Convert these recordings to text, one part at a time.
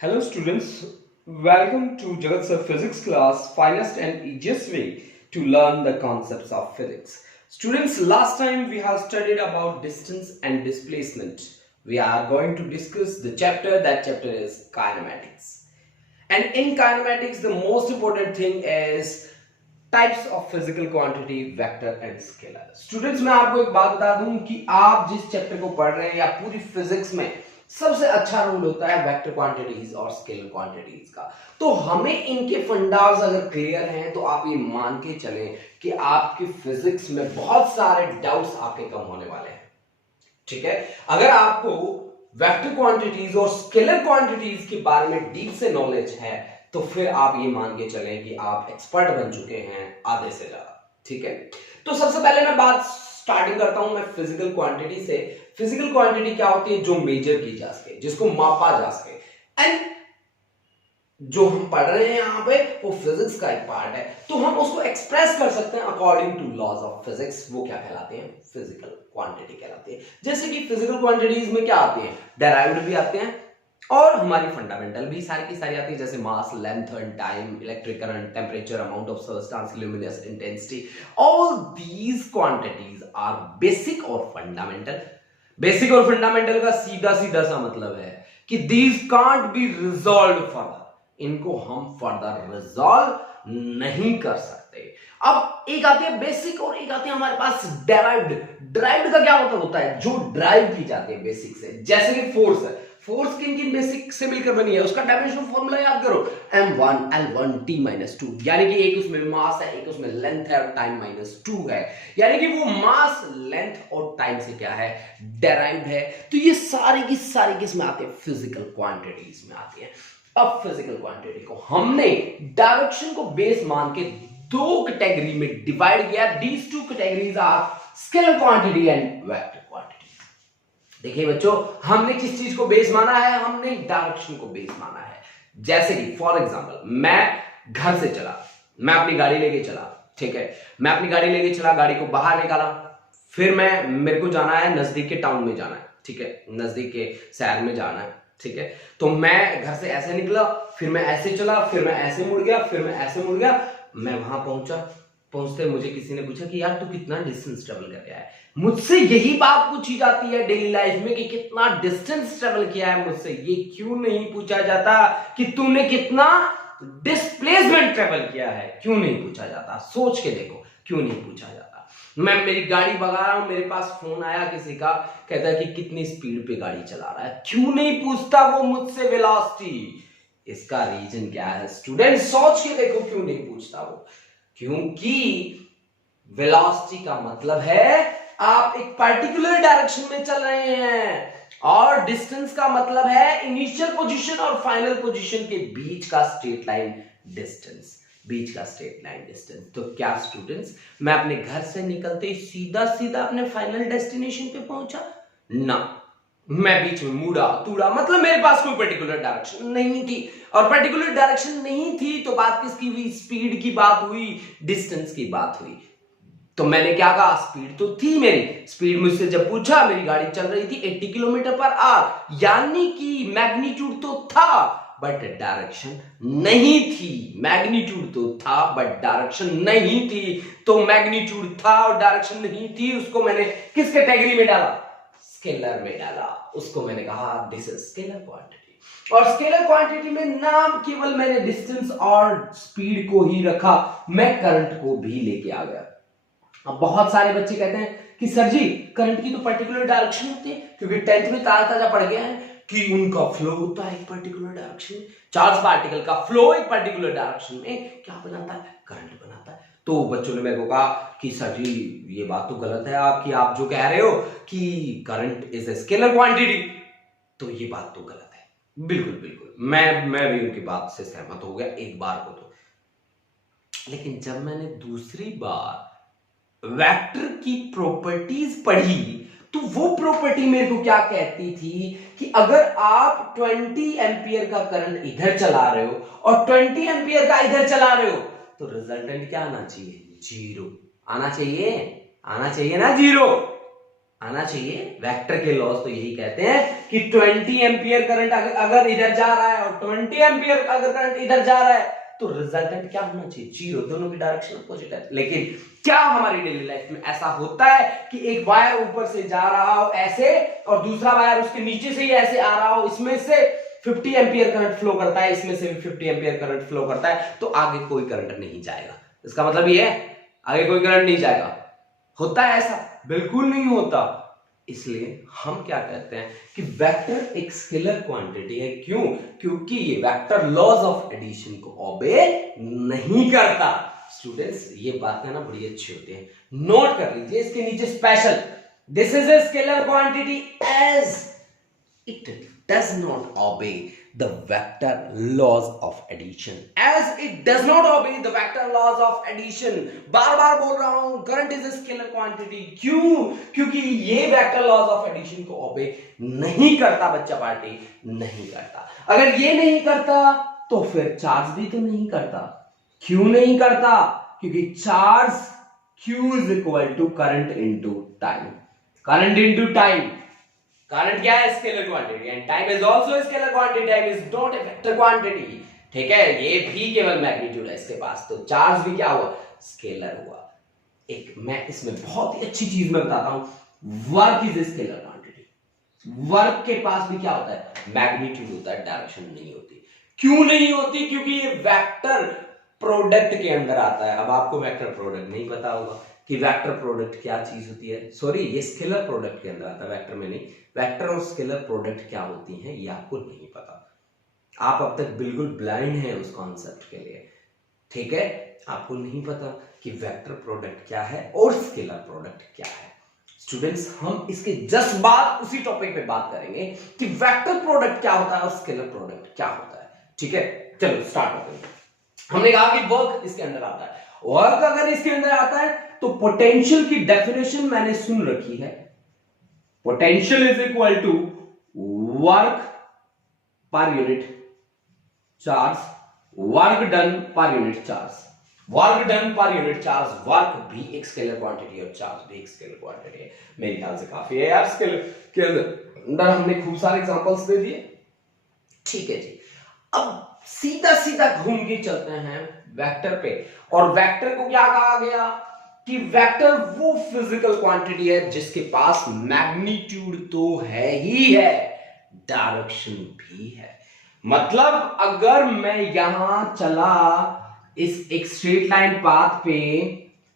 Hello students, welcome to Jagat Sir Physics class, finest and easiest way to learn the concepts of physics. Students, last time we have studied about distance and displacement. We are going to discuss the chapter, that chapter is kinematics. And in kinematics, the most important thing is types of physical quantity vector and scalar. Students मैं आपको एक बात बता दूं कि आप जिस chapter को पढ़ रहे हैं या पूरी फिजिक्स में सबसे अच्छा रोल होता है वेक्टर क्वांटिटीज और स्केलर क्वांटिटीज का। तो हमें इनके फंडास अगर क्लियर हैं तो आप ये मान के चलें कि आपकी फिजिक्स में बहुत सारे डाउट्स आपके कम होने वाले हैं। ठीक है, अगर आपको वेक्टर क्वांटिटीज और स्केलर क्वांटिटीज के बारे में डीप से नॉलेज है तो फिर आप ये मान के चलें कि आप एक्सपर्ट बन चुके हैं आधे से ज्यादा। ठीक है, तो सबसे पहले मैं बात स्टार्टिंग करता हूं मैं फिजिकल क्वांटिटी से। फिजिकल क्वांटिटी क्या होती है? जो मेजर की जा सके, जिसको मापा जा सके। एंड जो हम पढ़ रहे हैं यहाँ पे वो फिजिक्स का एक पार्ट है, तो हम उसको एक्सप्रेस कर सकते हैं according to laws of physics. वो क्या कहलाते हैं? फिजिकल क्वांटिटी कहलाती है। जैसे कि फिजिकल क्वांटिटीज में क्या आती है? डेराइव्ड भी आते हैं और हमारी फंडामेंटल भी सारी की सारी आती है, जैसे mass, length and time, electric current, temperature, amount of substance, luminous intensity. All these quantities are basic और फंडामेंटल। बेसिक और फंडामेंटल का सीधा सीधा सा मतलब है कि these can't be resolve further, इनको हम फर्दर रिजॉल्व नहीं कर सकते। अब एक आती है बेसिक और एक आती है हमारे पास डेराइव्ड। डेराइव्ड का क्या मतलब होता है? जो ड्राइव की जाती है बेसिक से। जैसे कि फोर्स है, फोर्स किन किन बेसिक से मिलकर बनी है? उसका डायमेंशन फॉर्मूला याद करो, m1 l1 t - 2, यानी कि एक उसमें मास है, एक उसमें लेंथ है और टाइम -2 है, यानी कि वो मास, लेंथ और टाइम से क्या है? डेराइव्ड है। तो ये सारी की सारी किसमें आते हैं? फिजिकल क्वांटिटीज में आती है। अब फिजिकल क्वांटिटी को हमने डायरेक्शन को बेस मान के दो कैटेगरी में डिवाइड किया। These two categories are scalar quantity and vector quantity. देखिए बच्चों, हमने किस चीज को बेस माना है? हमने डायरेक्शन को बेस माना है। जैसे कि फॉर एग्जांपल, मैं घर से चला, मैं अपनी गाड़ी लेके चला। ठीक है, मैं अपनी गाड़ी लेके चला, गाड़ी को बाहर निकाला, फिर मेरे को जाना है नजदीक के टाउन में जाना है। ठीक है, नजदीक के शहर में जाना है। ठीक है, तो मैं घर से ऐसे निकला, फिर मैं ऐसे चला, फिर मैं ऐसे मुड़ गया, फिर मैं ऐसे मुड़ गया, मैं वहां पहुंचा। पहुंचते मुझे किसी ने पूछा कि यार तू कितना डिस्टेंस ट्रेवल कर गया है। मुझसे यही बात पूछी जाती है डेली लाइफ में कि कितना डिस्टेंस ट्रेवल किया है। मुझसे ये क्यों नहीं पूछा जाता कि तूने कितना डिस्प्लेसमेंट ट्रेवल किया है? क्यों नहीं पूछा जाता? सोच के देखो, क्यों नहीं पूछा जाता? मैं मेरी गाड़ी भगा रहा हूं, मेरे पास फोन आया किसी का, कहता है कि कितनी स्पीड पे गाड़ी चला रहा है। क्यों नहीं पूछता वो मुझसे वेलोसिटी? इसका रीजन क्या है स्टूडेंट? सोच के देखो, क्यों नहीं पूछता वो? क्योंकि वेलोसिटी का मतलब है आप एक पर्टिकुलर डायरेक्शन में चल रहे हैं, और डिस्टेंस का मतलब है इनिशियल पोजीशन और फाइनल पोजीशन के बीच का स्ट्रेट लाइन डिस्टेंस। बीच का स्ट्रेट लाइन डिस्टेंस। तो क्या स्टूडेंट्स, मैं अपने घर से निकलते ही सीधा सीधा अपने फाइनल डेस्टिनेशन पे पहुंचा? ना, मैं बीच में मुड़ा तूड़ा, मतलब मेरे पास कोई पर्टिकुलर डायरेक्शन नहीं थी। और पर्टिकुलर डायरेक्शन नहीं थी तो बात किसकी हुई? स्पीड की बात हुई, डिस्टेंस की बात हुई। तो मैंने क्या कहा? स्पीड तो थी मेरी। स्पीड मुझसे जब पूछा, मेरी गाड़ी चल रही थी 80 किलोमीटर/आवर, यानी कि मैग्नीट्यूड तो था बट डायरेक्शन नहीं थी। मैग्नीट्यूड तो था बट डायरेक्शन नहीं थी। तो मैग्नीट्यूड था और डायरेक्शन नहीं थी, उसको मैंने किस कैटेगरी में डाला? स्केलर में डाला। उसको मैंने कहा दिस इज स्केलर क्वांटिटी। और स्केलर क्वांटिटी में नाम केवल मैंने डिस्टेंस और स्पीड को ही रखा, मैं करंट को भी लेके आ गया। अब बहुत सारे बच्चे कहते हैं कि सर जी करंट की तो पर्टिकुलर डायरेक्शन होती है, क्योंकि 10th में ताजा ताजा पढ़ गया है कि उनका फ्लो होता है एक पर्टिकुलर डायरेक्शन में। चार्ज पार्टिकल का फ्लो एक पर्टिकुलर डायरेक्शन में क्या बनाता है? करंट बनाता है। तो बच्चों ने मेरे को कहा कि सर जी ये बात तो गलत है आपकी, आप जो कह रहे हो कि current is a scalar quantity, तो ये बात तो गलत है। बिल्कुल बिल्कुल, मैं भी उनकी बात से सहमत हो गया एक बार को तो। लेकिन जब मैंने दूसरी बार वेक्टर की प्रॉपर्टीज पढ़ी तो वो प्रॉपर्टी मेरे को क्या कहती थी कि अगर आप 20 एम्पियर का करंट इधर चला रहे हो और 20 एम्पियर का इधर चला रहे हो तो रिजल्टेंट क्या आना चाहिए? जीरो आना चाहिए। आना चाहिए ना जीरो? आना चाहिए। वेक्टर के लॉज तो यही कहते हैं कि 20 एम्पियर करंट अगर इधर जा रहा है और 20 एम्पियर अगर करंट इधर जा रहा है तो रिजल्टेंट क्या होना चाहिए, जीरो, दोनों की डायरेक्शन अपोजिट है। लेकिन क्या हमारी डेली लाइफ में ऐसा होता है कि एक वायर ऊपर से जा रहा हो ऐसे और दूसरा वायर उसके नीचे से ही ऐसे आ रहा हो, इसमें से 50 एम्पियर करंट फ्लो करता है, इसमें से भी 50 एम्पियर करंट फ्लो करता है, तो आगे कोई करंट नहीं जाएगा। इसका मतलब ये है आगे कोई करंट नहीं जाएगा। होता है ऐसा? बिल्कुल नहीं होता। इसलिए हम क्या कहते हैं कि वेक्टर एक स्केलर क्वांटिटी है। क्यों? क्योंकि ये वेक्टर लॉज ऑफ एडिशन को ओबे नहीं करता। स्टूडेंट्स ये बातें ना बड़ी अच्छी होती है, नोट कर लीजिए इसके नीचे special, this is a scalar quantity as it does not obey the vector laws of addition, as it does not obey the vector laws of addition। बार बार बोल रहा हूं current is a scalar quantity। क्यों? क्योंकि ये vector laws of addition को ओबे नहीं करता बच्चा पार्टी, नहीं करता। अगर ये नहीं करता तो फिर चार्ज भी तो नहीं करता। क्यों नहीं करता? क्योंकि charge Q is equal to current into time। Current into time, current क्या है? Scalar quantity, and time is also scalar quantity, time is not a vector quantity. ठीक है, ये भी केवल मैग्नीट्यूड है इसके पास, तो चार्ज भी क्या हुआ? स्केलर हुआ। एक मैं इसमें बहुत ही अच्छी चीज मैं बताता हूं, work is a scalar quantity. Work के पास भी क्या होता है? मैग्नीट्यूड होता है, डायरेक्शन नहीं होती। क्यों नहीं होती? क्योंकि ये वेक्टर प्रोडक्ट के अंदर आता है। अब आपको वेक्टर प्रोडक्ट नहीं पता होगा कि वेक्टर प्रोडक्ट क्या चीज होती है, सॉरी ये स्केलर प्रोडक्ट के अंदर आता है, वेक्टर में नहीं। वेक्टर और स्केलर प्रोडक्ट क्या होती हैं ये आपको नहीं पता। आप अब तक बिल्कुल ब्लाइंड हैं उस कॉन्सेप्ट के लिए। ठीक है, आपको नहीं पता कि वेक्टर प्रोडक्ट क्या है और स्केलर प्रोडक्ट क्या है। स्टूडेंट्स हम इसके जस्ट बाद उसी टॉपिक पे बात करेंगे कि वेक्टर प्रोडक्ट क्या होता है और स्केलर प्रोडक्ट क्या होता है। ठीक है, चलो स्टार्ट होते हैं। हमने कहा कि वर्क इसके अंदर आता है। वर्क अगर इसके अंदर आता है तो पोटेंशियल की डेफिनेशन मैंने सुन रखी है, potential is equal to work per unit charge, work done per unit charge. Work done per unit charge, work भी एक स्केलर क्वांटिटी और चार्ज भी एक स्केलर क्वांटिटी है। मेरे ख्याल से काफी है यार, स्केलर के अंदर हमने खूब सारे एग्जांपल्स दे दिए। ठीक है जी, अब सीधा सीधा घूम के चलते हैं वेक्टर पे। और वेक्टर को क्या कहा गया कि वेक्टर वो फिजिकल क्वांटिटी है जिसके पास मैग्नीट्यूड तो है ही है, डायरेक्शन भी है। मतलब अगर मैं यहां चला इस एक स्ट्रेट लाइन पाथ पे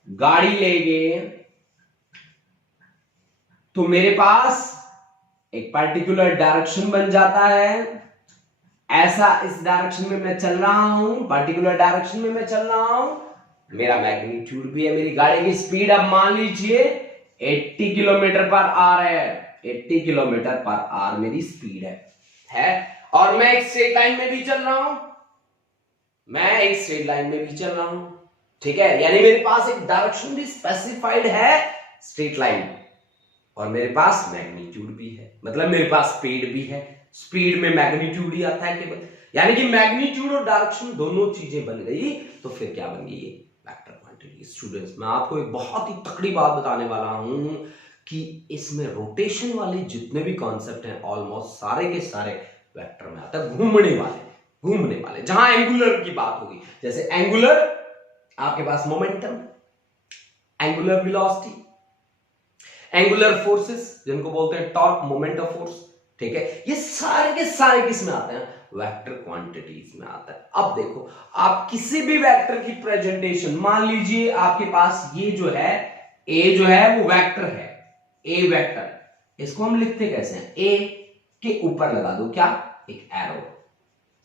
गाड़ी लेके, तो मेरे पास एक पर्टिकुलर डायरेक्शन बन जाता है। ऐसा इस डायरेक्शन में मैं चल रहा हूं, पर्टिकुलर डायरेक्शन में मैं चल रहा हूं, मेरा मैग्नीट्यूड भी है, मेरी गाड़ी की स्पीड अब मान लीजिए 80 किलोमीटर पर आवर है, 80 किलोमीटर पर आवर मेरी स्पीड है। और मैं एक स्ट्रेट लाइन में भी चल रहा हूं, मैं एक स्ट्रेट लाइन में भी चल रहा हूं। ठीक है, यानी मेरे पास एक डायरेक्शन भी स्पेसिफाइड है, स्ट्रेट लाइन, और मेरे पास मैग्नीट्यूड भी है, मतलब मेरे पास स्पीड भी है। स्पीड में मैग्नीट्यूड ही आता है केवल, यानी कि मैग्नीट्यूड और डायरेक्शन दोनों चीजें बन गई, तो फिर क्या बन गई? ये वेक्टर क्वांटिटी। स्टूडेंट्स मैं आपको एक बहुत ही तकड़ी बात बताने वाला हूं कि इसमें रोटेशन वाले जितने भी कॉन्सेप्ट हैं ऑलमोस्ट सारे के सारे वेक्टर में आता है। घूमने वाले जहां एंगुलर की बात होगी, जैसे एंगुलर आपके पास momentum, angular velocity, angular forces जिनको बोलते हैं टॉर्क, मोमेंट ऑफ फोर्स। ठीक है, ये सारे के सारे किस में आते हैं? वेक्टर क्वांटिटीज में आता है। अब देखो, आप किसी भी वेक्टर की प्रेजेंटेशन, मान लीजिए आपके पास ये जो है ए जो है वो वेक्टर है, ए वेक्टर, इसको हम लिखते कैसे हैं? ए के ऊपर लगा दो क्या? एक एरो।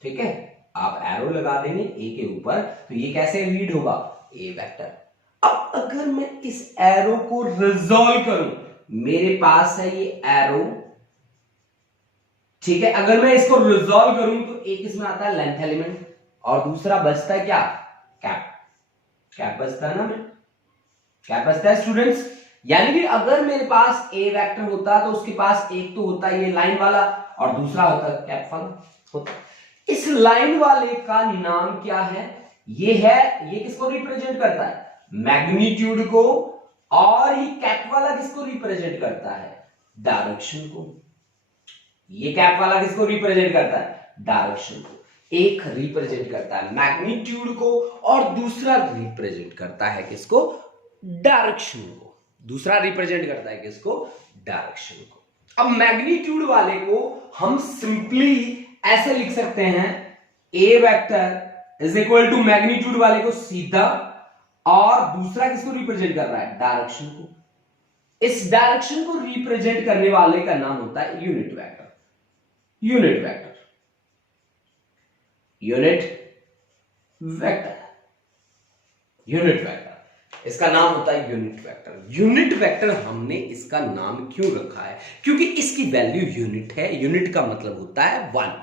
ठीक है, आप एरो लगा देंगे ए के ऊपर, तो ये कैसे रीड होगा? ए वेक्टर। अब अगर मैं इस एरो को रिजॉल्व करूं, मेरे पास है ये एरो, ठीक है, अगर मैं इसको रिजॉल्व करूं तो एक इसमें आता है लेंथ एलिमेंट और दूसरा बचता है क्या? कैप। कैप बचता है ना, कैप बचता है स्टूडेंट्स। यानी कि अगर मेरे पास ए वेक्टर होता तो उसके पास एक तो होता है ये लाइन वाला और दूसरा होता है कैप वाला होता। इस लाइन वाले का नाम क्या है? ये है, ये किसको रिप्रेजेंट करता है? मैग्नीट्यूड को। और ये कैप वाला किसको रिप्रेजेंट करता है? डायरेक्शन को। ये कैप वाला किसको रिप्रेजेंट करता है? डायरेक्शन को। एक रिप्रेजेंट करता है मैग्नीट्यूड को और दूसरा रिप्रेजेंट करता है किसको? डायरेक्शन को। दूसरा रिप्रेजेंट करता है किसको? डायरेक्शन को। अब मैग्नीट्यूड वाले को हम सिंपली ऐसे लिख सकते हैं, A vector is equal to magnitude वाले को सीधा, और दूसरा किसको रिप्रेजेंट कर रहा है? डायरेक्शन को। इस डायरेक्शन को रिप्रेजेंट करने वाले का नाम होता है unit vector. Unit vector, unit vector, unit vector, इसका नाम होता है यूनिट वेक्टर। यूनिट वेक्टर हमने इसका नाम क्यों रखा है? क्योंकि इसकी वैल्यू यूनिट है। यूनिट का मतलब होता है 1।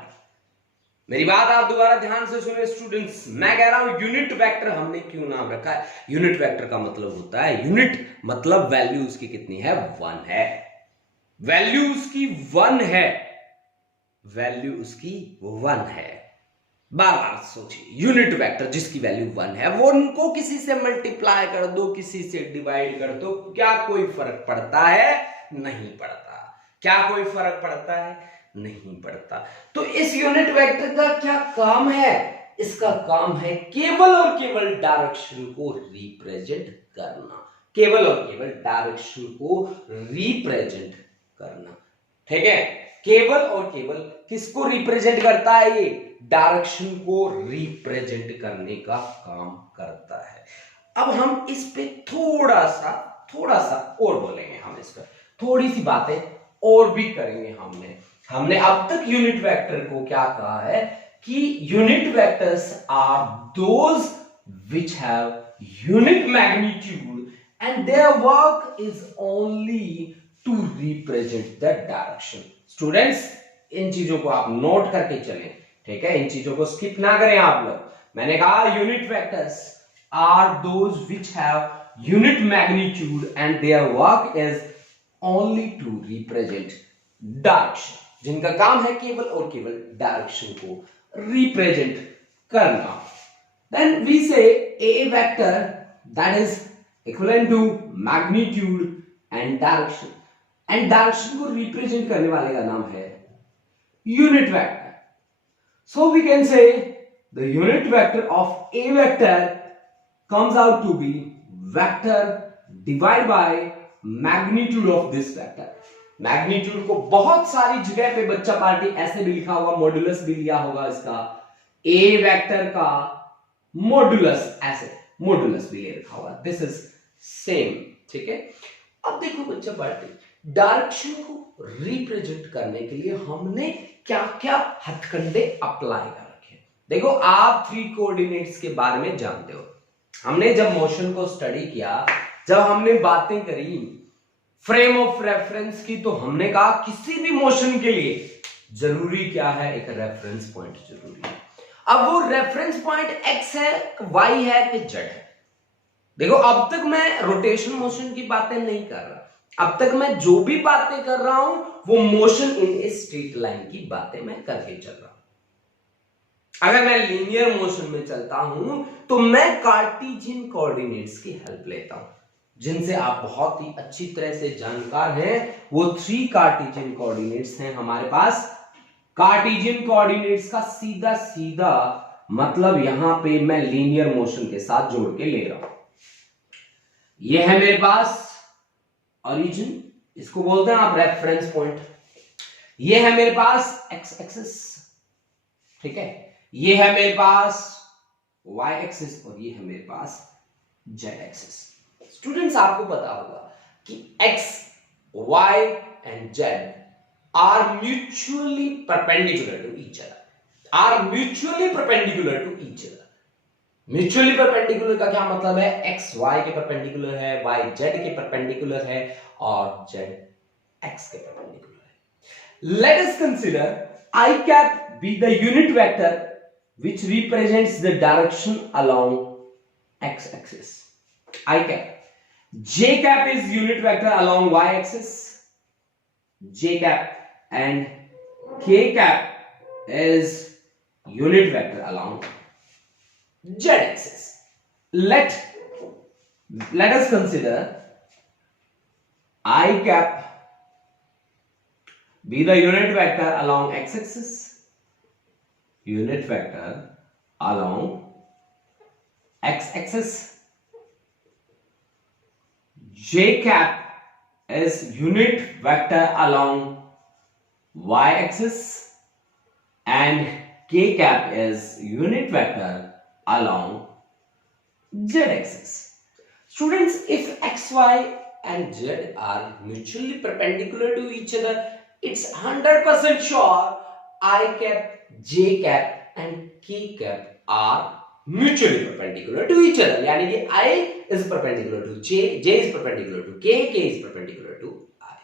मेरी बात आप दोबारा ध्यान से सुने स्टूडेंट्स, मैं कह रहा हूं यूनिट वेक्टर हमने क्यों नाम रखा है? यूनिट वेक्टर का मतलब होता है, यूनिट मतलब वैल्यू उसकी कितनी है? 1 है। वैल्यू उसकी 1 है, वैल्यू उसकी 1 है। बार बार सोचिए, यूनिट वेक्टर जिसकी वैल्यू 1 है, वो उनको किसी से मल्टीप्लाई कर दो, किसी से डिवाइड कर दो, क्या कोई फर्क पड़ता है? नहीं पड़ता। क्या कोई फर्क पड़ता है? नहीं पड़ता। तो इस यूनिट वेक्टर का क्या काम है? इसका काम है केवल और केवल डायरेक्शन को रिप्रेजेंट करना। केवल और केवल डायरेक्शन को रिप्रेजेंट करना। ठीक है, केवल और केवल किसको रिप्रेजेंट करता है? ये डायरेक्शन को रिप्रेजेंट करने का काम करता है। अब हम इस पे थोड़ा सा और बोलेंगे, हम इस पर थोड़ी सी बातें और भी करेंगे। हमने अब तक यूनिट वेक्टर को क्या कहा है कि unit vectors are those which have unit magnitude and their work is only to represent the direction. Students, इन चीजों को आप नोट करके चलें, ठीक है? इन चीजों को स्किप ना करें आप लोग। मैंने कहा unit vectors are those which have unit magnitude and their work is only to represent direction, जिनका काम है केवल और केवल डायरेक्शन को रिप्रेजेंट करना। Then we say A vector that is equivalent to magnitude and direction, and direction को represent करने वाले का नाम है unit vector. So we can say the unit vector of A vector comes out to be vector divided by magnitude of this vector। Magnitude को बहुत सारी जगह पे बच्चा पार्टी ऐसे भी लिखा होगा, मॉड्यूलस भी लिया होगा इसका, ए वेक्टर का मॉड्यूलस, ऐसे मॉड्यूलस भी ले रखा होगा। दिस इज सेम, ठीक है? अब देखो बच्चा पार्टी, डायरेक्शन को रिप्रेजेंट करने के लिए हमने क्या क्या हथकंडे अप्लाई कर रखे। देखो, आप 3 कोऑर्डिनेट्स के बारे में जानते हो। हमने जब मोशन को स्टडी किया, जब हमने बातें करी फ्रेम ऑफ रेफरेंस की, तो हमने कहा किसी भी मोशन के लिए जरूरी क्या है? एक रेफरेंस पॉइंट जरूरी है। अब वो रेफरेंस पॉइंट एक्स है, वाई है कि जेड है? देखो, अब तक मैं रोटेशन मोशन की बातें नहीं कर रहा। अब तक मैं जो भी बातें कर रहा हूं वो motion in a straight line की बातें मैं करके चल रहा हूं। अगर मैं लीनियर मोशन में चलता हूं तो मैं कार्टेशियन कोऑर्डिनेट्स की हेल्प लेता हूं, जिनसे आप बहुत ही अच्छी तरह से जानकार हैं। वो 3 कार्टेशियन कोऑर्डिनेट्स हैं हमारे पास। कार्टेशियन कोऑर्डिनेट्स का सीधा सीधा मतलब यहां पे मैं लीनियर मोशन के साथ जोड़ के ले रहा हूं। ये है मेरे पास ओरिजिन, इसको बोलते हैं आप रेफरेंस पॉइंट। ये है मेरे पास एक्स एक्सिस, ठीक है? ये है मेरे पास y एक्सिस और ये है मेरे पास z एक्सिस। स्टूडेंट्स, आपको पता होगा कि x, y and z are mutually perpendicular to each other. Are mutually perpendicular to each other. Mutually perpendicular का क्या मतलब है? x y के परपेंडिकुलर है, y z के परपेंडिकुलर है और z x के परपेंडिकुलर है। Let us consider I cap be the unit vector which represents the direction along x-axis. I cap. J cap is unit vector along y-axis. J cap and K cap is unit vector along z-axis. Let us consider I cap be the unit vector along x-axis, unit vector along x-axis. J cap is unit vector along y-axis and k cap is unit vector along z-axis. Students, if x, y and z are mutually perpendicular to each other, it's 100% sure I cap, j cap and k cap are mutually perpendicular to each other. यानी कि I is perpendicular to j, j is perpendicular to k, k is perpendicular to I.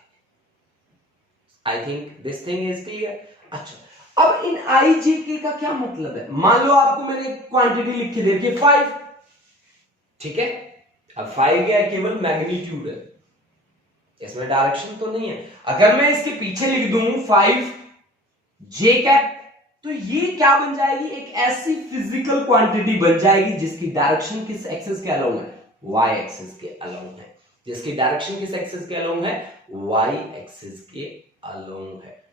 I think this thing is clear. अच्छा, अब इन I, j, k का क्या मतलब है? मान लो आपको मैंने क्वांटिटी लिख के दे रखी 5, ठीक है? अब 5 क्या है? केवल मैग्नीट्यूड है, इसमें डायरेक्शन तो नहीं है। अगर मैं इसके पीछे लिख दूं 5 j कैप, तो ये क्या बन जाएगी? एक ऐसी फिजिकल क्वांटिटी बन जाएगी जिसकी डायरेक्शन किस एक्सिस के अलोंग है? y एक्सिस के अलोंग है। जिसकी डायरेक्शन किस एक्सिस के अलोंग है? y एक्सिस के अलोंग है।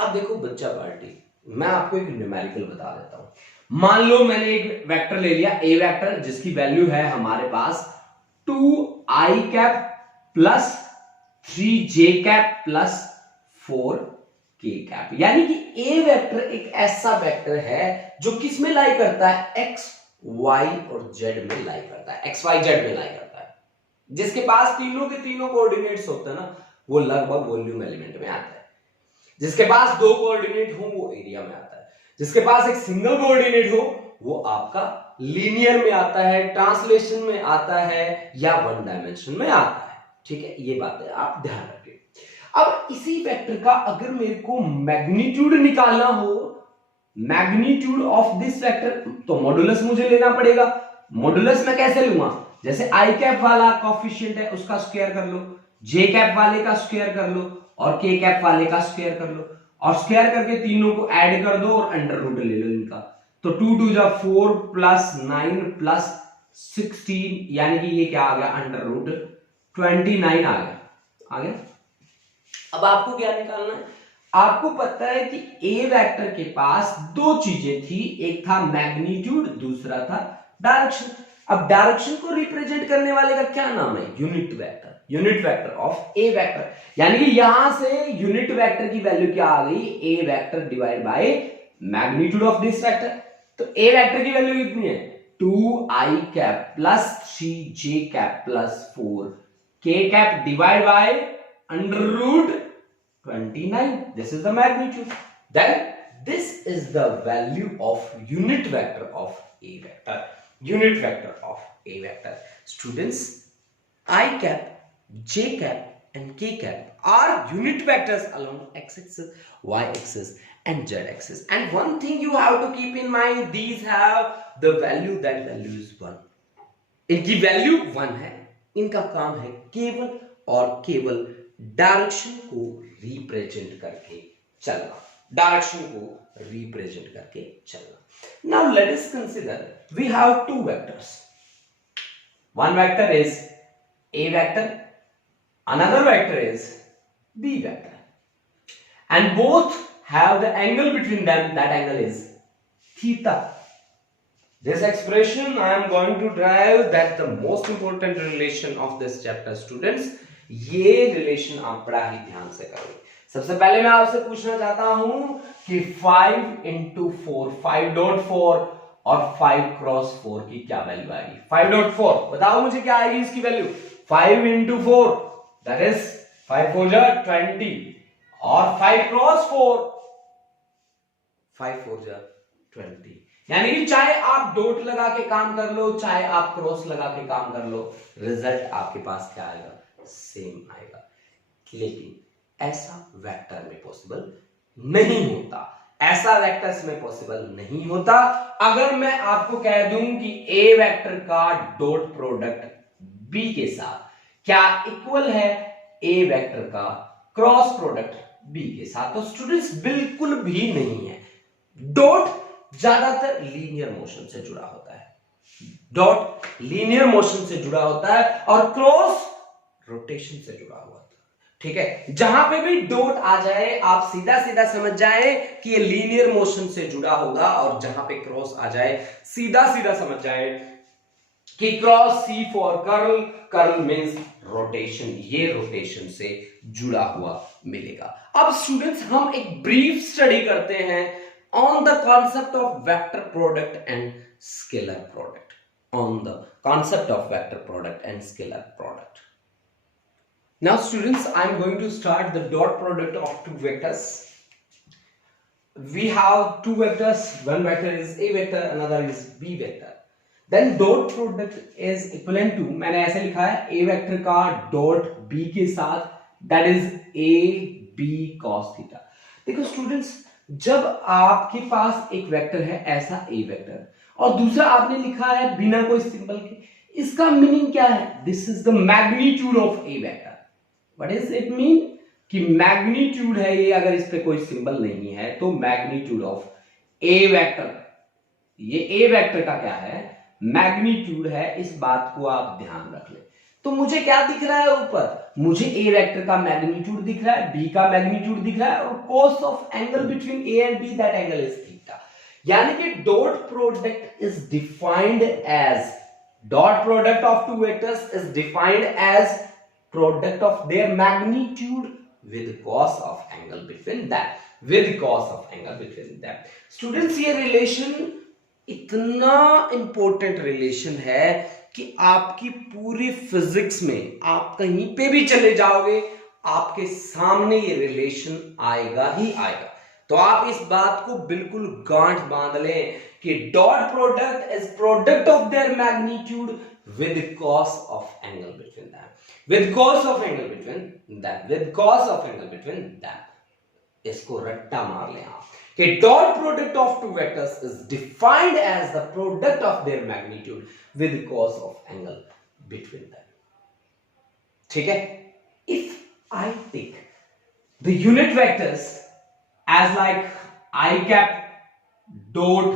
अब देखो बच्चा पार्टी, मैं आपको एक न्यूमेरिकल बता देता हूं। मान लो मैंने एक वेक्टर ले लिया, a वेक्टर, जिसकी वैल्यू है हमारे पास 2i cap plus 3j cap plus 4k cap. यानी कि a वेक्टर एक ऐसा वेक्टर है जो किस में लाई करता है? x, y और z में लाई करता है, x, y, z में लाई करता है। जिसके पास तीनों के तीनों कोऑर्डिनेट्स होते हैं ना, वो लगभग वॉल्यूम एलिमेंट में आता है। जिसके पास दो कोऑर्डिनेट हो वो एरिया में आता है। जिसके पास एक सिंगल कोऑर्डिनेट हो वो आपका लीनियर में आता है, ट्रांसलेशन में आता है या वन डायमेंशन में आता है। ठीक है, ये बातें आप ध्यान रखिए। अब इसी वेक्टर का अगर मेरे को मैग्नीट्यूड निकालना हो, मैग्नीट्यूड ऑफ दिस वेक्टर, तो मॉडुलस मुझे लेना पड़ेगा। मॉडुलस मैं कैसे लूंगा? जैसे आई कैप वाला कोएफिशिएंट है उसका स्क्वायर कर लो, जे कैप वाले का स्क्वायर कर लो और के कैप वाले का स्क्वायर कर लो, और स्क्वायर करके तीनों को ऐड कर दो और अंडर रूट ले लो इनका। तो 2 2 जा 4 प्लस 9 प्लस 16, यानी कि ये क्या आ गया? अंडर रूट 29 आ गया। अब आपको क्या निकालना है? आपको पता है कि ए वेक्टर के पास दो चीजें थी, एक था मैग्नीट्यूड, दूसरा था डायरेक्शन। अब डायरेक्शन को रिप्रेजेंट करने वाले का क्या नाम है? Unit vector, unit vector of A vector. यानी कि यहां से यूनिट वेक्टर की वैल्यू क्या आ गई? A vector divide by magnitude of this vector. तो ए वेक्टर की वैल्यू कितनी है? 2i cap plus 3j cap plus 4k cap divide by under root 29. This is the magnitude. Then this is the value of unit vector of a vector. Unit vector of a vector. Students, I cap, j cap and k cap are unit vectors along x-axis, y-axis and z-axis. And one thing you have to keep in mind, these have the value, that value is 1. इनकी value 1 है। इनका काम है केवल और केवल direction को represent करके चलना, डायरेक्शन को रिप्रेजेंट करके चलना। Now let us consider we have two vectors. One vector is A vector, another vector is B vector, and both have the angle between them, that angle is theta. This expression I am going to derive that the most important relation of this chapter, students. ये relation आप बड़ा ही ध्यान से करो। सबसे पहले मैं आपसे पूछना चाहता हूं कि 5 into 4, 5.4 और 5 क्रॉस 4 की क्या वैल्यू आएगी? 5.4 बताओ मुझे क्या आएगी इसकी वैल्यू? 5 into 4 that is 5 4 जा 20 और 5 क्रॉस 4 5 4 जा 20। यानी कि चाहे आप डॉट लगा के काम कर लो, चाहे आप क्रॉस लगा के काम कर लो, रिजल्ट आपके पास क्या आएगा? सेम आएगा। लेकिन ऐसा वेक्टर में पॉसिबल नहीं होता, ऐसा वेक्टर्स में पॉसिबल नहीं होता। अगर मैं आपको कह दूं कि ए वेक्टर का डॉट प्रोडक्ट बी के साथ क्या इक्वल है ए वेक्टर का क्रॉस प्रोडक्ट बी के साथ, तो स्टूडेंट्स बिल्कुल भी नहीं है। डॉट ज्यादातर लीनियर मोशन से जुड़ा होता है, डॉट लीनियर मोशन से जुड़ा होता है और क्रॉस रोटेशन से जुड़ा हुआ था। ठीक है, जहां पे भी डॉट आ जाए आप सीधा सीधा समझ जाए कि ये लीनियर मोशन से जुड़ा होगा, और जहां पे क्रॉस आ जाए सीधा सीधा समझ जाए कि cross C for curl, curl means rotation, ये रोटेशन से जुड़ा हुआ मिलेगा। अब स्टूडेंट्स हम एक ब्रीफ स्टडी करते हैं on the concept of vector product and scalar product, on the concept of vector product and scalar product. Now students, I am going to start the dot product of two vectors. We have two vectors, one vector is A vector, another is B vector. Then dot product is equivalent to, मैंने ऐसे लिखा है A vector का dot B के साथ, that is A B cos theta. देखो students, जब आपके पास एक वेक्टर है ऐसा A वेक्टर और दूसरा आपने लिखा है बिना कोई सिंबल के, इसका मीनिंग क्या है? This is the magnitude of A vector. What does it mean? कि मैग्नीट्यूड है ये, अगर इस पे कोई सिंबल नहीं है तो मैग्नीट्यूड ऑफ ए वेक्टर, ये ए वेक्टर का क्या है? मैग्नीट्यूड है। इस बात को आप ध्यान रख ले। तो मुझे क्या दिख रहा है ऊपर? मुझे ए वेक्टर का मैग्नीट्यूड दिख रहा है, बी का मैग्नीट्यूड दिख रहा है, और cos of angle between A and B, that angle is theta. यानी कि dot product is defined as, dot product of two vectors is defined as product of their magnitude with cos of angle between them, with cos of angle between them. Students, ये relation इतना important relation है कि आपकी पूरी physics में आप कहीं पे भी चले जाओगे आपके सामने ये रिलेशन आएगा ही आएगा। तो आप इस बात को बिल्कुल गांठ बांध लें कि dot product is product of their magnitude with cos of angle between them, with cos of angle between them, with cos of angle between them. इसको रट्टा मार लें आप कि dot product of two vectors is defined as the product of their magnitude with cos of angle between them. ठीक है? If I take the unit vectors as like I cap dot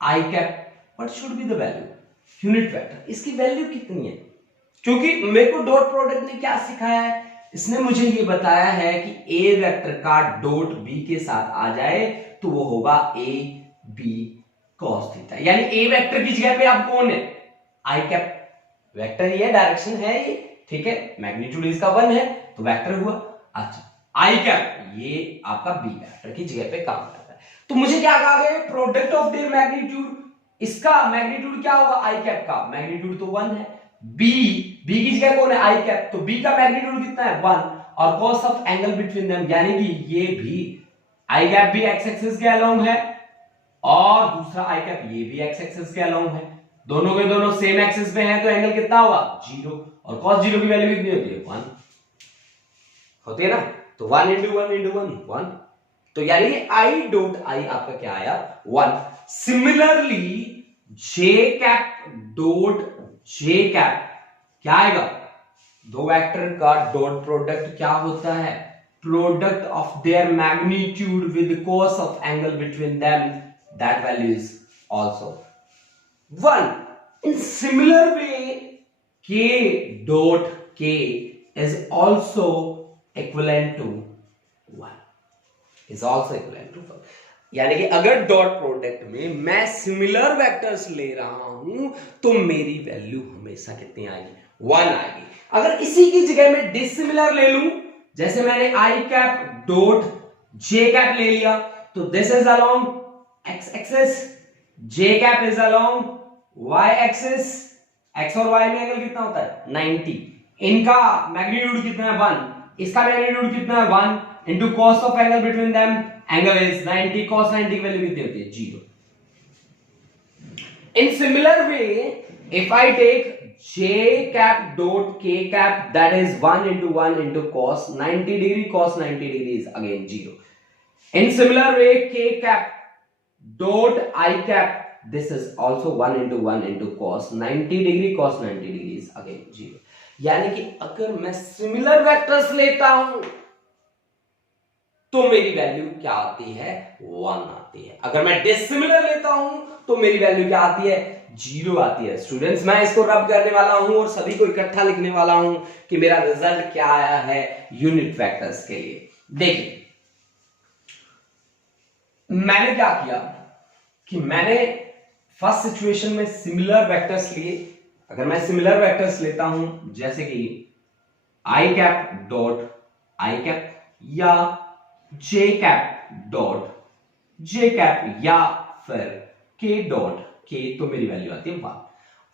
I cap, what should be the value? Unit vector, इसकी value कितनी है? क्योंकि मेरे co dot product ने क्या सिखाया है? इसने मुझे ये बताया है कि ए वेक्टर का डॉट बी के साथ आ जाए तो वो होगा ए बी कॉस थीटा। यानी ए वेक्टर की जगह पे आप कौन है? आई कैप वेक्टर ही है, डायरेक्शन है ये, ठीक है, मैग्नीट्यूड इसका 1 है तो वेक्टर हुआ। अच्छा, आई कैप ये आपका बी वेक्टर की जगह पे काम करता है। तो मुझे क्या कहा गया? प्रोडक्ट ऑफ देयर मैग्नीट्यूड, इसका मैग्नीट्यूड क्या होगा? आई कैप का मैग्नीट्यूड तो 1 है, बी की जगह कौन है? आई कैप, तो बी का मैग्नीट्यूड कितना है? 1, और cos of angle between them, यानी कि ये भी आई कैप भी एक्स एक्सिस के अलोंग है और दूसरा आई कैप ये भी एक्स एक्सिस के अलोंग है, दोनों के दोनों सेम एक्सिस पे हैं, तो एंगल कितना होगा? 0, और कॉस 0 की वैल्यू कितनी होती है? 1 होती है ना, तो 1 into 1 into 1 1, तो यानी आई डॉट आई आपका क्या आया? 1। सिमिलरली जे कैप डॉट जे कैप क्या आएगा? दो वेक्टर का डॉट प्रोडक्ट क्या होता है? Product of their magnitude with cos of angle between them, that value is also 1। In similar way K dot K is also equivalent to 1, is also equivalent to 1। यानी कि अगर dot product में मैं similar vectors ले रहा हूं तो मेरी वैल्यू हमेशा कितनी आएगी? 1 आएगी। अगर इसी की जगह मैं डिसिमिलर ले लूं, जैसे मैंने I cap dot J cap ले लिया, तो this is along X axis, J cap is along Y axis, X और वाई में एंगल कितना होता है? 90। इनका मैग्नीट्यूड कितना है? 1, इसका मैग्नीट्यूड कितना है? 1 into cos of angle between them, angle is 90, cos 90 की वैल्यू कितनी होती है? 0। In similar way if I take j cap dot k cap, that is 1 into 1 into cos 90 degree, cos 90 degree is again 0. In similar way k cap dot I cap, this is also 1 into 1 into cos 90 degree, cos 90 degree is again 0. यानी कि अगर मैं similar vectors लेता हूं तो मेरी value क्या आती है? 1 आती है। अगर मैं डिसिमिलर लेता हूं तो मेरी वैल्यू क्या आती है? जीरो आती है। स्टूडेंट्स मैं इसको रब करने वाला हूं और सभी को इकट्ठा लिखने वाला हूं कि मेरा रिजल्ट क्या आया है यूनिट वेक्टर्स के लिए। देखिए मैंने क्या किया कि मैंने फर्स्ट सिचुएशन में सिमिलर वेक्टर्स लिए। अगर मैं सिमिलर वेक्टर्स लेता हूं जैसे कि आई कैप डॉट आई कैप या जे कैप डॉट जे कैप या फिर के डॉट के, तो मेरी वैल्यू आती है 1।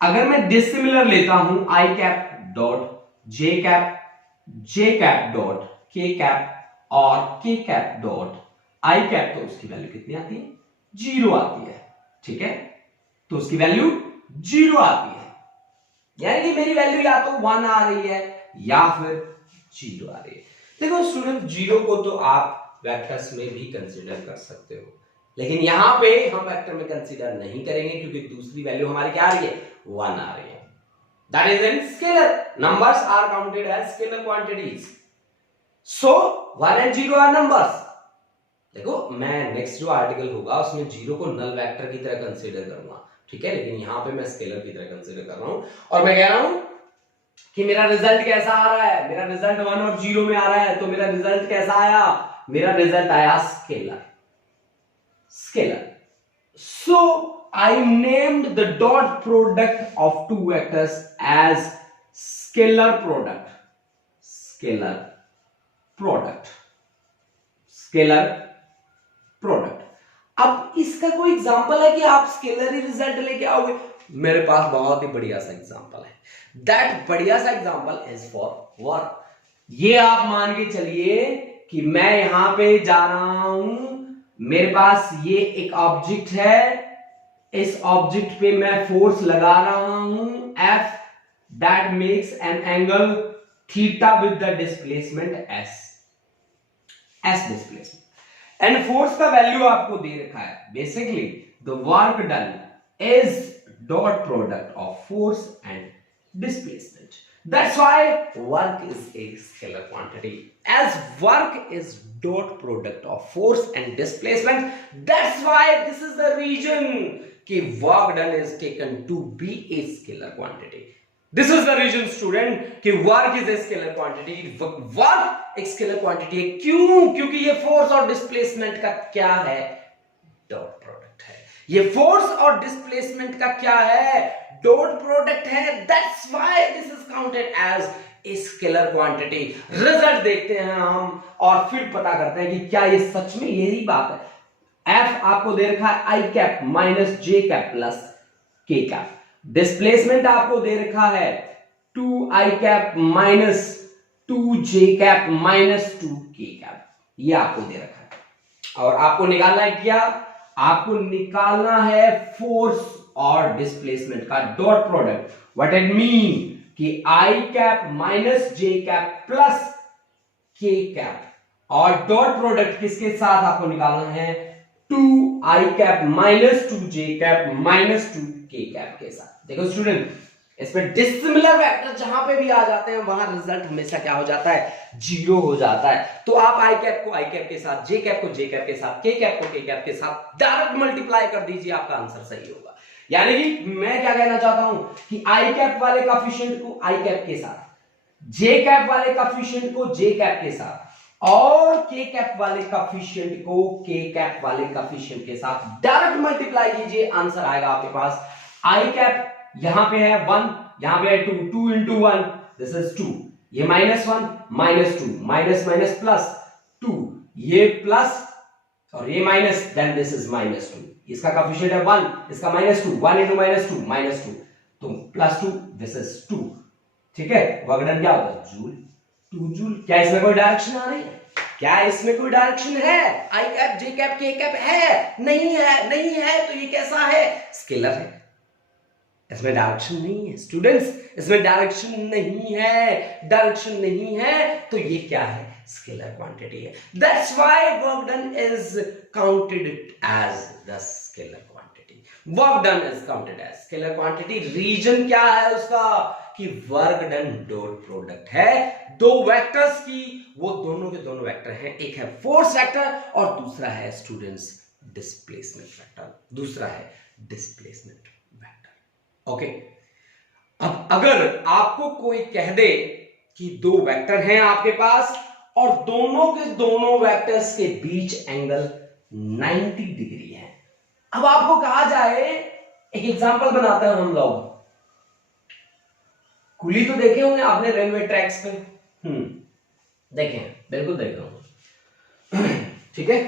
अगर मैं डिसिमिलर लेता हूं i cap dot J cap dot k cap और k cap dot I cap, तो उसकी वैल्यू कितनी आती है? 0 आती है। ठीक है, तो उसकी वैल्यू 0 आती है, यानी कि मेरी वैल्यू या तो 1 आ रही है या फिर 0 आ रही है। देखो स्टूडेंट 0 को तो आप वेक्टर्स में भी कंसीडर कर सकते हो, लेकिन यहां पे हम वेक्टर में कंसीडर नहीं करेंगे क्योंकि दूसरी वैल्यू हमारी क्या आ रही है? 1 आ रही है। That is in scalar, numbers are counted as scalar quantities, so 1 and 0 are numbers. देखो मैं नेक्स्ट जो आर्टिकल होगा उसमें 0 को नल वेक्टर की तरह कंसीडर करूंगा, ठीक है, लेकिन यहां पे मैं स्केलर की तरह कंसीडर कर रहा हूं और मैं कह रहा हूं कि मेरा रिजल्ट कैसा आ रहा है? मेरा रिजल्ट 1 और 0 में आ रहा है, तो मेरा रिजल्ट कैसा आया? मेरा रिजल्ट आया scalar. So I named the dot product of two vectors as scalar product. अब इसका कोई एग्जांपल है कि आप स्केलर ही रिजल्ट लेके आओगे? मेरे पास बहुत ही बढ़िया सा एग्जांपल है। दैट बढ़िया सा एग्जांपल इज फॉर वर्क। ये आप मान के चलिए कि मैं यहां पे जा रहा हूं, मेरे पास ये एक ऑब्जेक्ट है, इस ऑब्जेक्ट पे मैं फोर्स लगा रहा हूं F, that makes an angle theta with the displacement S displacement, and force का वैल्यू आपको दे रखा है। Basically the work done is dot product of force and displacement. That's why work is a scalar quantity. As work is dot product of force and displacement, that's why this is the reason कि work done is taken to be a scalar quantity. This is the reason student कि work is a scalar quantity. Work एक scalar quantity है। क्यों? क्योंकि ये force और displacement का क्या है? Dot product है। ये force और displacement का क्या है? डॉट प्रोडक्ट है। That's why this is counted as a scalar quantity. Result देखते हैं हम और फिर पता करते हैं कि क्या ये सच में यही बात है। F आपको दे रखा है आई कैप माइनस जे कैप प्लस के कैप। डिस्प्लेसमेंट आपको दे रखा है 2 आई कैप माइनस 2 जे कैप माइनस 2 के कैप, ये आपको दे रखा है। और आपको निकालना है क्या? आपको निकालना है फोर्स और डिस्प्लेसमेंट का dot product. What it mean कि आई कैप माइनस जे कैप प्लस के कैप और डॉट प्रोडक्ट किसके साथ आपको निकालना है? 2 आई कैप माइनस 2 जे कैप माइनस 2 के कैप के साथ। देखो स्टूडेंट, इसमें डिसिमिलर वेक्टर जहां पे भी आ जाते हैं वहां रिजल्ट हमेशा क्या हो जाता है? 0 हो जाता है। तो आप आई कैप को आई कैप के साथ, जे कैप को जे कैप के साथ, के कैप को के कैप के साथ डायरेक्ट मल्टीप्लाई कर दीजिए, आपका आंसर सही होगा। यानी कि मैं क्या कहना चाहता हूं कि आई कैप वाले कोएफिशिएंट को आई कैप के साथ, जे कैप वाले कोएफिशिएंट को जे कैप के साथ और के कैप वाले कोएफिशिएंट को के कैप वाले कोएफिशिएंट के साथ डायरेक्ट मल्टीप्लाई कीजिए, आंसर आएगा आपके पास। आई कैप यहां पे है 1, यहां पे है 2, 2 into 1 दिस इज 2, ये -1 -2 माइनस माइनस प्लस 2, ये प्लस और ये माइनस, देन दिस इज -2, इसका कोएफिशिएंट है 1, इसका -2, 1 into -2 तो +2 दिस इज 2। ठीक है, वर्क डन क्या होता है? Joule, 2 joule. क्या इसमें कोई डायरेक्शन आ रही है? क्या इसमें कोई डायरेक्शन है? आई कैप जे कैप के कैप है? नहीं है, नहीं है, तो ये कैसा है? स्केलर है। इसमें डायरेक्शन नहीं है स्टूडेंट्स, इसमें डायरेक्शन नहीं है, डायरेक्शन नहीं है, तो ये क्या है? स्केलर क्वांटिटी है। That's why work done is counted as the scalar quantity. Work done is counted as scalar quantity. Reason क्या है उसका? कि वर्क डन डॉट प्रोडक्ट है दो वेक्टर्स की, वो दोनों के दोनों वेक्टर हैं, एक है फोर्स वेक्टर और दूसरा है स्टूडेंट्स डिस्प्लेसमेंट वेक्टर, दूसरा है डिस्प्लेसमेंट वेक्टर। ओके, अब अगर आपको कोई कह दे कि दो वेक्टर हैं आपके पास और दोनों के दोनों वेक्टर्स के बीच एंगल 90 डिग्री है, अब आपको कहा जाए, एक एग्जांपल बनाते हैं हम लोग। कुली तो देखे होंगे आपने रेलवे ट्रैक्स पे, देखे हैं, बिल्कुल देखे होंगे। ठीक है,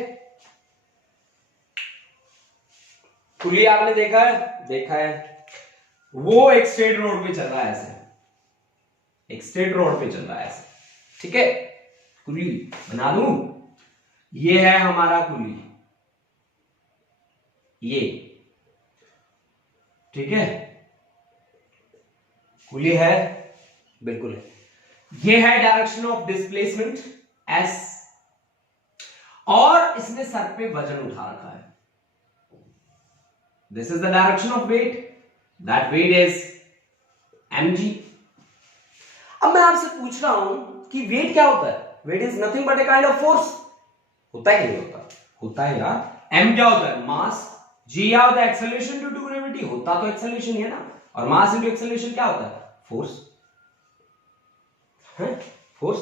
कुली आपने देखा है, देखा है। वो एक स्ट्रेट रोड पे चल रहा है ऐसे, एक स्ट्रेट रोड पे चल रहा है ऐसे, ठीक है। कुली बना दूं, ये है हमारा कुली, ये, ठीक है, कुली है, बिल्कुल है। ये है डायरेक्शन ऑफ डिस्प्लेसमेंट एस, और इसने सर पे वजन उठा रखा है। This is the direction of weight, that weight is mg। अब मैं आपसे पूछ रहा हूं कि वेट क्या होता है? Weight is nothing but a kind of force. होता है कि नहीं होता? होता है यार। m क्या होता है? मास। g क्या होता है? Acceleration due to gravity. होता तो एक्सेलरेशन ही है ना, और मास इनटू एक्सेलरेशन क्या होता है? फोर्स है, फोर्स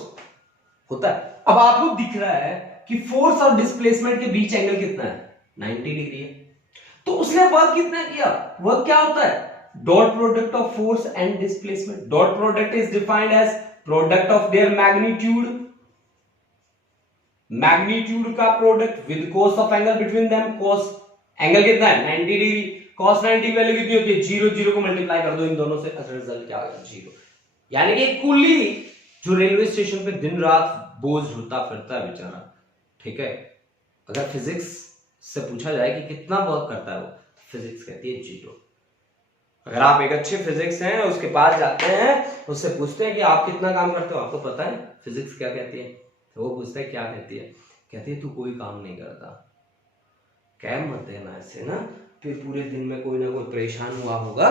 होता है। अब आपको दिख रहा है कि फोर्स और डिस्प्लेसमेंट के बीच एंगल कितना है? 90 डिग्री है। तो उसने वर्क कितना किया? वर्क क्या होता है? Dot product of force and displacement. Dot product is defined as product of their magnitude, magnitude का product with cos of angle between them. Cos angle कितना है? 90 डिग्री। cos 90 की वैल्यू कितनी होती है? 0, 0 को मल्टीप्लाई कर दो इन दोनों से, रिजल्ट क्या आएगा? 0। यानी कि कुली जो रेलवे स्टेशन पे दिन रात बोझ ढोता फिरता है बेचारा, ठीक है, अगर फिजिक्स से पूछा जाए कि कितना वर्क करता है वो, फिजिक्स कहती है 0। अगर आप एक अच्छे फिजिक्स हैं, उसके पास जाते हैं, उससे पूछते हैं कि आप कितना काम करते हो, आपको पता है फिजिक्स क्या कहती है? तो वो पूछता है क्या कहती है? कहती है तू कोई काम नहीं करता। कह मत देना ऐसे ना, फिर पूरे दिन में कोई ना कोई परेशान हुआ होगा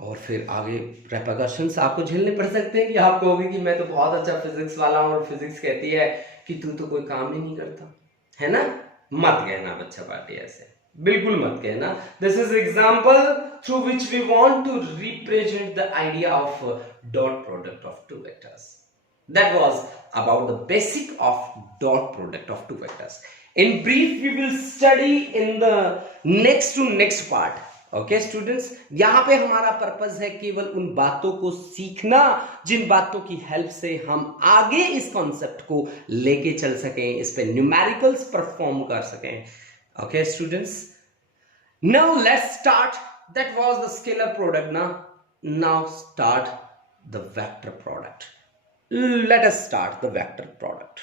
और फिर आगे रेपरकशंस आपको झेलने पड़ सकते हैं कि आप कहोगे कि मैं तो बहुत अच्छा फिजिक्स वाला हूं और फिजिक्स कहती है कि तू तो कोई काम ही नहीं करता, है ना। मत कहना बच्चा पार्टी ऐसे, बिल्कुल मत कहना। This is example through which we want to represent the idea of dot product of two vectors. That was about the basic of dot product of two vectors. In brief, we will study in the next to next part. Okay, students, यहाँ पे हमारा purpose है केवल उन बातों को सीखना जिन बातों की हेल्प से हम आगे इस कॉन्सेप्ट को लेके चल सकें, इस पे न्यूमेरिकल्स परफॉर्म कर सकें। Okay, students. Now let's start. That was the scalar product. Now start the vector product. Let us start the vector product.